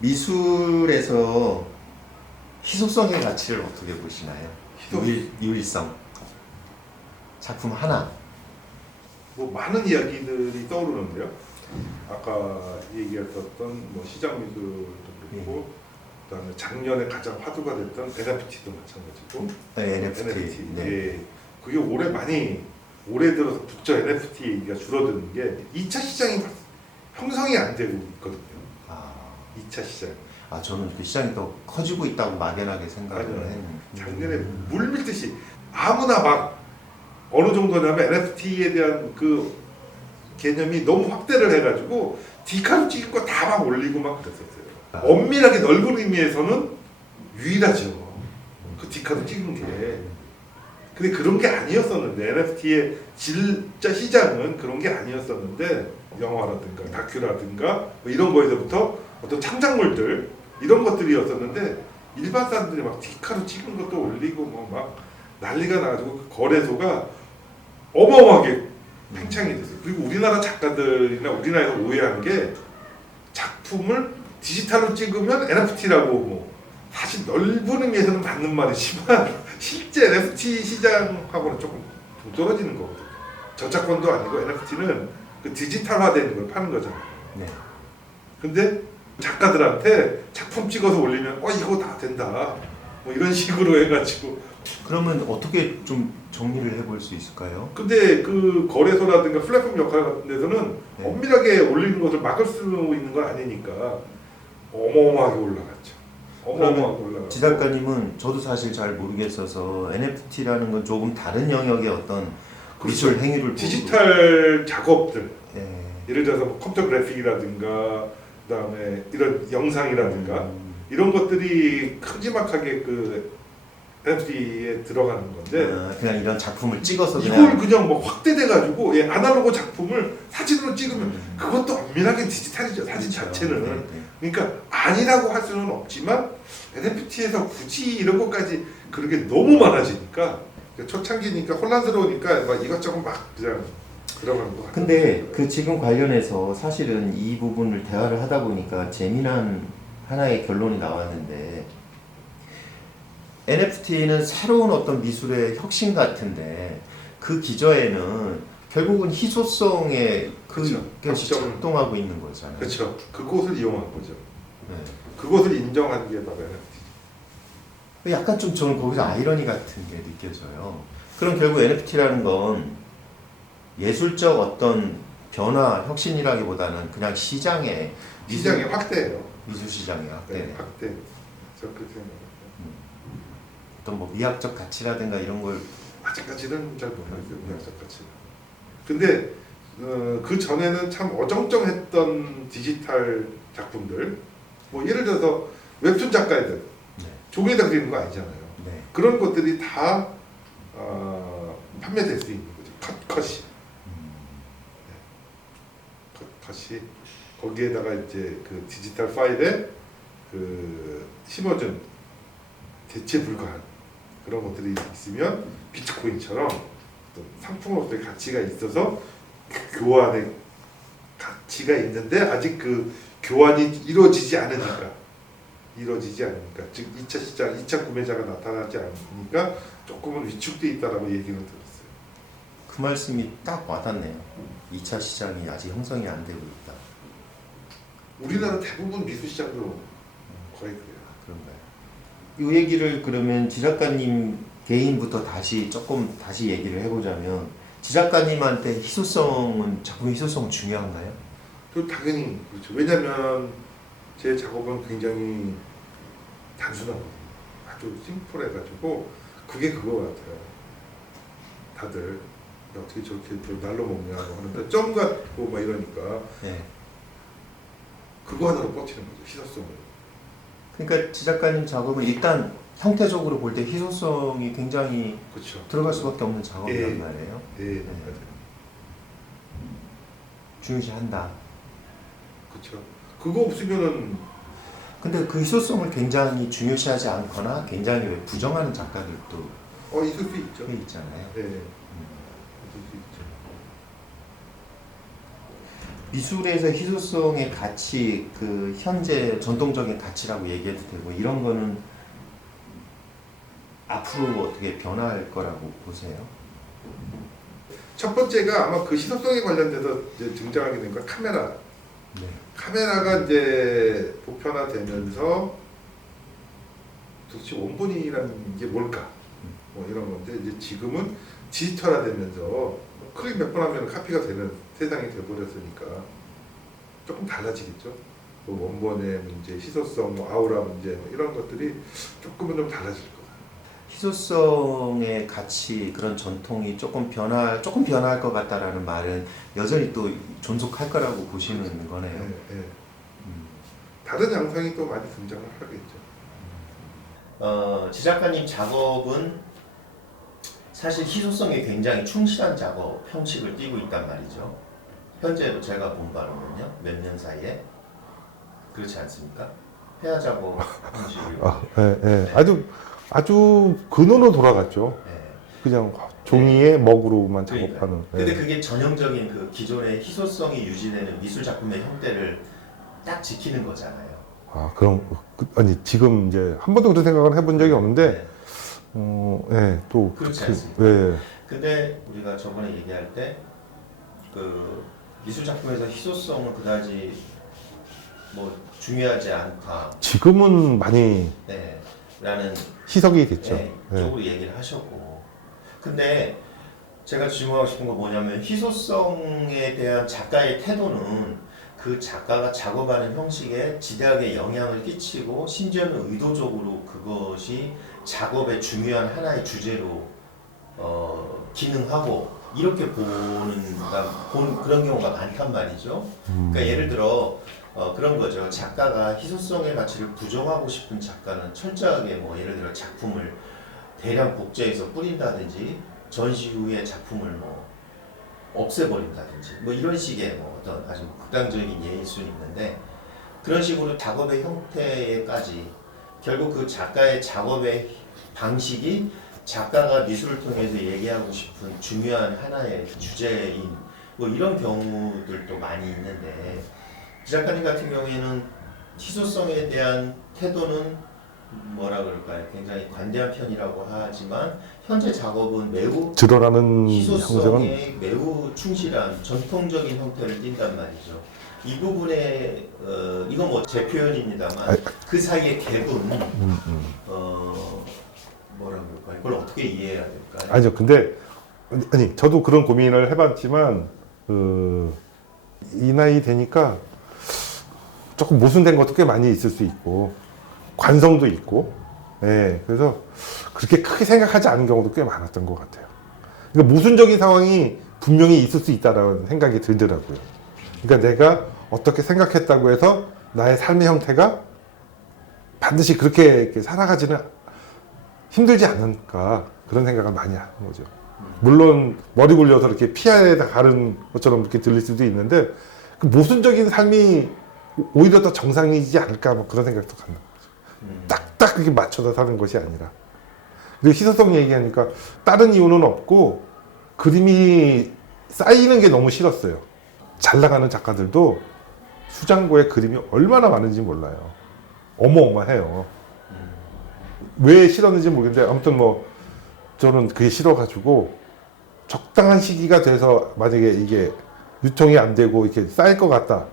미술에서 희소성의 가치를 어떻게 보시나요? 유일성. 작품 하나. 뭐 많은 이야기들이 떠오르는데요. 아까 얘기했었던 뭐 시장 미술도 그렇고, 그다음에 작년에 가장 화두가 됐던 NFT도 마찬가지고. 네, NFT. 네. 예, 그게 올해 들어서 부쩍 NFT 얘기가 줄어드는 게 2차 시장이 형성이 안 되고 있거든요. 2차 시장. 저는 그 시장이 더 커지고 있다고 막연하게 생각을 했는데 작년에 물 밀듯이 아무나 막 어느 정도냐면 NFT에 대한 그 개념이 너무 확대를 해가지고 디카로 찍은 거 다 막 올리고 막 그랬었어요. 엄밀하게 넓은 의미에서는 유일하죠. 그 디카로 찍은 게. 근데 그런 게 아니었었는데 NFT의 진짜 시장은 그런 게 아니었었는데 영화라든가 다큐라든가 뭐 이런 거에서부터 어떤 창작물들 이런 것들이었었는데 일반 사람들이 막 디카로 찍은 것도 올리고 뭐 막 난리가 나가지고 그 거래소가 어마어마하게 팽창이 됐어요. 그리고 우리나라 작가들이나 우리나라에서 오해한 게 작품을 디지털로 찍으면 NFT라고 뭐 사실 넓은 의미에서는 맞는 말이지만 실제 NFT 시장하고는 조금 동떨어지는 거거든요. 저작권도 아니고 NFT는 그 디지털화되는 걸 파는 거잖아요. 네. 근데 작가들한테 작품 찍어서 올리면 이거 다 된다 뭐 이런 식으로 해가지고. 그러면 어떻게 좀 정리를 해볼 수 있을까요? 근데 그 거래소라든가 플랫폼 역할 같은 데서는 네. 엄밀하게 올리는 것을 막을 수 있는 건 아니니까 어마어마하게 올라갔죠. 어마어마하게 올라갔고. 지 작가님은 저도 사실 잘 모르겠어서 NFT라는 건 조금 다른 영역의 어떤 미술 행위를 디지털 작업들, 네. 예를 들어서 뭐 컴퓨터 그래픽이라든가 그다음에 이런 영상이라든가 이런 것들이 큼지막하게 그 NFT에 들어가는 건데 그냥 이런 작품을 찍어서 이걸 그냥 뭐 확대돼가지고 아날로그 작품을 사진으로 찍으면 그것도 엄밀하게 디지털이죠. 사진 그렇죠. 자체는. 네. 그러니까 아니라고 할 수는 없지만 NFT에서 굳이 이런 것까지 그런 게 너무 많아지니까 초창기니까 혼란스러우니까 막 이것저것 막 그냥 들어가는 거 같아요. 근데 그 지금 관련해서 사실은 이 부분을 대화를 하다 보니까 재미난 하나의 결론이 나왔는데 NFT는 새로운 어떤 미술의 혁신 같은데 그 기저에는 결국은 희소성의 그렇죠. 것이 작동하고 있는 거잖아요. 그렇죠. 그곳을 이용한 거죠. 네. 그것을 인정하는 게 바로 NFT. 약간 좀 저는 거기서 아이러니 같은 게 느껴져요. 그럼 결국 NFT라는 건 예술적 어떤 변화, 혁신이라기보다는 그냥 시장의 확대예요. 미술 시장의 확대. 네, 확대. 저 그렇게 생각해요. 어떤 뭐 미학적 가치라든가 이런 걸 아직까지는 잘 모르겠어요. 미학적 가치. 근데 그 전에는 참 어정쩡했던 디지털 작품들, 뭐 예를 들어서 웹툰 작가들 종이에다 그리는 거 아니잖아요. 네. 그런 것들이 다 판매될 수 있는 거죠. 컷이. 컷이 거기에다가 이제 그 디지털 파일에 그 심어준 대체 불가한 그런 것들이 있으면 비트코인처럼 또 상품으로서의 가치가 있어서 교환의 가치가 있는데 아직 그 교환이 이루어지지 않으니까 즉 2차 시장, 2차 구매자가 나타나지 않으니까 조금은 위축돼 있다라고 얘기는 들었어요. 그 말씀이 딱 와닿네요. 2차 시장이 아직 형성이 안 되고 있다. 우리나라 대부분 미술 시장도 거의 그래요. 그런가요? 이 얘기를 그러면 지 작가님 개인부터 다시 얘기를 해보자면 지 작가님한테 작품의 희소성은 중요한가요? 또 당연히 그렇죠. 왜냐하면 제 작업은 굉장히 단순하거든요. 아주 심플해가지고 그게 그거 같아요. 다들 어떻게 저렇게 또 날로 먹냐고 하는데 점 같고 막 이러니까 네. 그거 하나로 뻗치는 거죠. 희소성을. 그러니까 지 작가님 작업은 일단 형태적으로 볼 때 희소성이 굉장히 그렇죠. 들어갈 수밖에 없는 작업이란 말이에요. 네, 맞아요. 중요시한다. 그렇죠. 그거 없으면은 근데 그 희소성을 굉장히 중요시하지 않거나 굉장히 왜 부정하는 작가들도 있을 수 있죠. 꽤 있잖아요. 네. 있을 수 있죠. 미술에서 희소성의 가치, 그 현재 전통적인 가치라고 얘기해도 되고 이런 거는 앞으로 어떻게 변화할 거라고 보세요? 첫 번째가 아마 그 시소성에 관련돼서 이제 등장하게 된 건 카메라. 네. 카메라가 이제 보편화되면서 도대체 원본이라는 게 뭘까? 뭐 이런 건데 이제 지금은 디지털화되면서 클릭 몇 번 하면 카피가 되는 세상이 돼버렸으니까 조금 달라지겠죠. 뭐 원본의 문제, 희소성, 뭐 아우라 문제 뭐 이런 것들이 조금은 좀 달라질 거예요. 희소성의 가치 그런 전통이 조금 변할 것 같다라는 말은 여전히 또 존속할 거라고 보시는 거네요. 네, 네. 다른 양상이 또 많이 등장을 하겠죠. 지작가님 작업은 사실 희소성에 굉장히 충실한 작업 형식을 띠고 있단 말이죠. 현재 제가 본 바로는요, 몇 년 사이에 그렇지 않습니까? 회화 작업 형식을. 네. 아주 근원으로 돌아갔죠. 네. 그냥 종이에 먹으로만 그러니까요. 작업하는. 근데 그게 전형적인 그 기존의 희소성이 유지되는 미술 작품의 형태를 딱 지키는 거잖아요. 그럼 아니 지금 이제 한 번도 그런 생각을 해본 적이 없는데, 네. 또 그렇지 않습니까? 네. 근데 우리가 저번에 얘기할 때 그 미술 작품에서 희소성은 그다지 뭐 중요하지 않다. 지금은 많이 네. 라는 희석이 됐죠. 네, 네. 쪽으로 얘기를 하셨고. 근데 제가 질문하고 싶은 건 뭐냐면 희소성에 대한 작가의 태도는 그 작가가 작업하는 형식에 지대하게 영향을 끼치고 심지어는 의도적으로 그것이 작업의 중요한 하나의 주제로 기능하고 이렇게 보는 그런 경우가 많단 말이죠. 그러니까 예를 들어 그런 거죠. 작가가 희소성의 가치를 부정하고 싶은 작가는 철저하게 뭐 예를 들어 작품을 대량 복제해서 뿌린다든지 전시 후에 작품을 뭐 없애버린다든지 뭐 이런 식의 뭐 어떤 아주 극단적인 예일 수는 있는데 그런 식으로 작업의 형태까지 결국 그 작가의 작업의 방식이 작가가 미술을 통해서 얘기하고 싶은 중요한 하나의 주제인 뭐 이런 경우들도 많이 있는데 기 작가님 같은 경우에는 희소성에 대한 태도는 뭐라 그럴까요? 굉장히 관대한 편이라고 하지만 현재 작업은 매우 드러나는 형상은 희소성에 매우 충실한 전통적인 형태를 띈단 말이죠. 이 부분에 이건 뭐 제 표현입니다만 그 사이의 갭은 뭐라 그럴까요? 이걸 어떻게 이해해야 될까요? 아니죠. 근데 아니 저도 그런 고민을 해봤지만 이 나이 되니까 조금 모순된 것도 꽤 많이 있을 수 있고 관성도 있고, 그래서 그렇게 크게 생각하지 않은 경우도 꽤 많았던 것 같아요. 그러니까 모순적인 상황이 분명히 있을 수 있다라는 생각이 들더라고요. 그러니까 내가 어떻게 생각했다고 해서 나의 삶의 형태가 반드시 그렇게 이렇게 살아가지는 힘들지 않을까 그런 생각을 많이 하는 거죠. 물론 머리 굴려서 이렇게 피아에다 가른 것처럼 이렇게 들릴 수도 있는데 그 모순적인 삶이 오히려 더 정상이지 않을까 뭐 그런 생각도 갖는 거죠. 딱딱 그렇게 맞춰서 사는 것이 아니라. 그리고 희소성 얘기하니까 다른 이유는 없고 그림이 쌓이는 게 너무 싫었어요. 잘 나가는 작가들도 수장고에 그림이 얼마나 많은지 몰라요. 어마어마해요. 왜 싫었는지 모르겠는데 아무튼 뭐 저는 그게 싫어가지고 적당한 시기가 돼서 만약에 이게 유통이 안 되고 이렇게 쌓일 것 같다.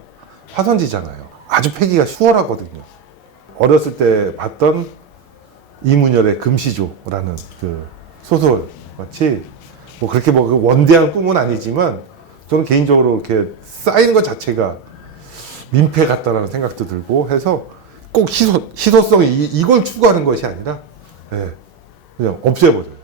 화선지잖아요. 아주 패기가 수월하거든요. 어렸을 때 봤던 이문열의 금시조라는 그 소설 같이 뭐 그렇게 뭐 원대한 꿈은 아니지만 저는 개인적으로 이렇게 쌓이는 것 자체가 민폐 같다라는 생각도 들고 해서 꼭 희소성이 이걸 추구하는 것이 아니라 그냥 없애버려요.